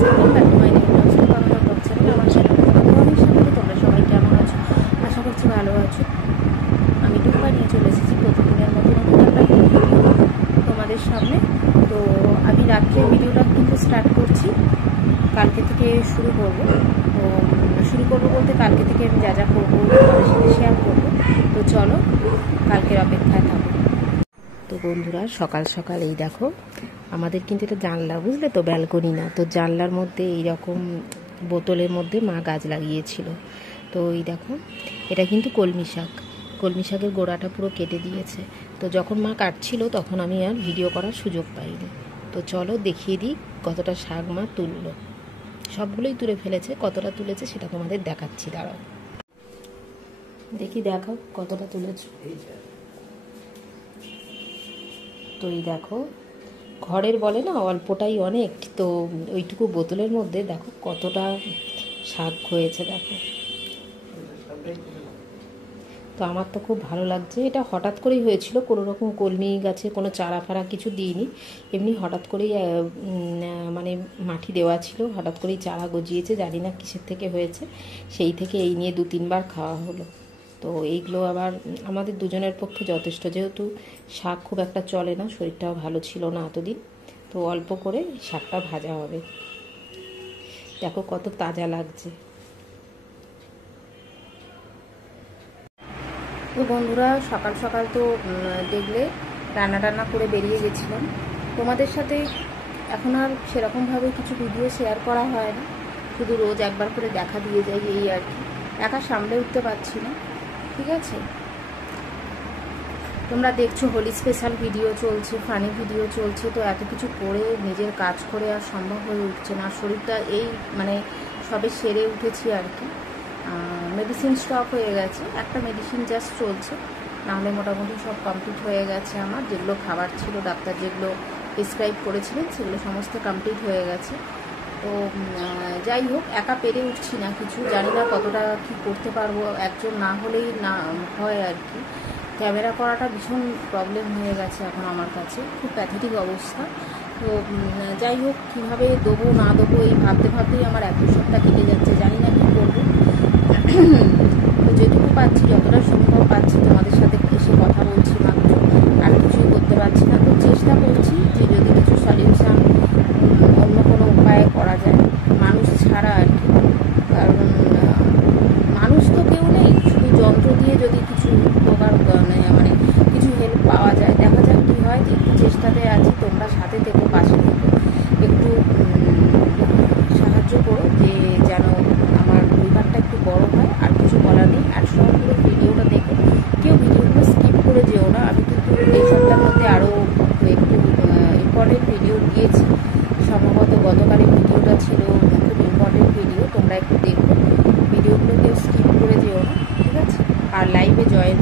Guys, welcome back to my new blog. তো আমার blog channel, আমার চ্যানেলে তোমাদের অনেক স্বাগত। তোমরা সবাই কেমন আছো? আশা করছি ভালো আছো। আমি টুম্পা নিয়ে চলে এসেছি প্রতিদিনের মতো নতুন একটা ভিডিও তোমাদের সামনে। তো আমি রাত্রে ভিডিওটা কিন্তু স্টার্ট করছি, কালকে থেকে শুরু করবো। তো শুরু করবো বলতে কালকে থেকে আমি যা যা করবো তোমাদের সাথে শেয়ার করবো। তো চলো, কালকের অপেক্ষায় থাকবো। তো বন্ধুরা, সকাল সকাল এই দেখো, আমাদের কিন্তু এটা জানলা, বুঝলে তো, ব্যালকনি না। তো জানলার মধ্যে এইরকম বোতলের মধ্যে মা গাছ লাগিয়েছিল। তো এই দেখো, এটা কিন্তু কলমি শাক। কলমি শাকের গোড়াটা পুরো কেটে দিয়েছে। তো যখন মা কাটছিল তখন আমি আর ভিডিও করার সুযোগ পাইনি। তো চলো দেখিয়ে দিই কতটা শাক মা তুললো। সবগুলোই তুলে ফেলেছে, কতটা তুলেছে সেটা তোমাদের দেখাচ্ছি, দাঁড়াও দেখি, দেখাও কতটা তুলেছ। তো এই দেখো, ঘরের বলে না, অল্পটাই অনেক। তো ওইটুকু বোতলের মধ্যে দেখো কতটা শাক হয়েছে, দেখো। তো আমার তো খুব ভালো লাগছে। এটা হঠাৎ করেই হয়েছিল, কোনো রকম কলমি গাছে কোনো চারা ফাড়া কিছু দিইনি, এমনি হঠাৎ করেই মানে মাটি দেওয়া ছিল, হঠাৎ করেই চারা গজিয়েছে, জানি না কিসের থেকে হয়েছে। সেই থেকে এই নিয়ে 2-3 বার খাওয়া হলো। তো এইগুলো আবার আমাদের দুজনের পক্ষে যথেষ্ট, যেহেতু শাক খুব একটা চলে না, শরীরটাও ভালো ছিল না এতদিন। তো অল্প করে শাকটা ভাজা হবে। দেখো কত তাজা লাগছে। তো বন্ধুরা, সকাল সকাল তো দেখলে রান্না টান্না করে বেরিয়ে গেছিলাম। তোমাদের সাথে এখন আর সেরকমভাবে কিছু ভিডিও শেয়ার করা হয় না, শুধু রোজ একবার করে দেখা দিয়ে যাই, এই আর কি। একা সামলে উঠতে পারছি না, ঠিক আছে। তোমরা দেখছো হোলি স্পেশাল ভিডিও চলছে, ফানি ভিডিও চলছে। তো এত কিছু করে নিজের কাজ করে আর সম্ভব হয়ে উঠছে না। শরীরটা এই মানে সবে সেরে উঠেছি আর কি। মেডিসিন স্টক হয়ে গেছে, একটা মেডিসিন জাস্ট চলছে, নাহলে মোটামুটি সব কমপ্লিট হয়ে গেছে আমার। যেগুলো খাবার ছিল, ডাক্তার যেগুলো প্রেসক্রাইব করেছিলেন সেগুলো সমস্ত কমপ্লিট হয়ে গেছে। তো যাই হোক, একা পেরে উঠছি না কিছু, জানি না কতটা কী করতে পারবো। একজন না হলেই না হয় আর কি। ক্যামেরা করাটা ভীষণ প্রবলেম হয়ে গেছে এখন আমার কাছে, খুব প্যাথেটিক অবস্থা। তো যাই হোক, কীভাবে দেবো না দেবো এই ভাবতে ভাবতেই আমার 1-2 সপ্তাহ কেটে যাচ্ছে, জানি না কী করবো। তো যেটুকু পাচ্ছি, যতটা সম্ভব পাচ্ছি, তোমাদের সাথে এসে কথা বলছি মাত্র, আর কিছুই করতে পারছি না। তো চেষ্টা করছি যে যদি কিছু সলিউশন অন্য কোনো উপায়ে করা যায়, মানুষ ছাড়া আর কি। কারণ মানুষ তো কেউ নেই, শুধু যন্ত্র দিয়ে যদি কিছু উপকার মানে কিছু হেল্প পাওয়া যায়, দেখা যাক কী হয়। একটু চেষ্টাতে আছি, তোমরা সাথে থেকো, পাশে থেকো, একটু সাহায্য করো যে যেন আমার পরিবারটা একটু বড় হয়। আর কিছু বলার নেই। আর সবগুলো ভিডিওটা দেখো, কেউ ভিডিওগুলো স্কিপ করে যেও না। আমি কিন্তু এই সপ্তাহের মধ্যে আরও একটু ইম্পর্টেন্ট ভিডিও দিয়েছি, সম্ভবত গতকালের ভিডিওটা ছিল খুব ইম্পর্টেন্ট ভিডিও, তোমরা একটু দেখো। ভিডিওগুলো কেউ স্কিপ করে যেও না, ঠিক আছে। আর লাইভে জয়েন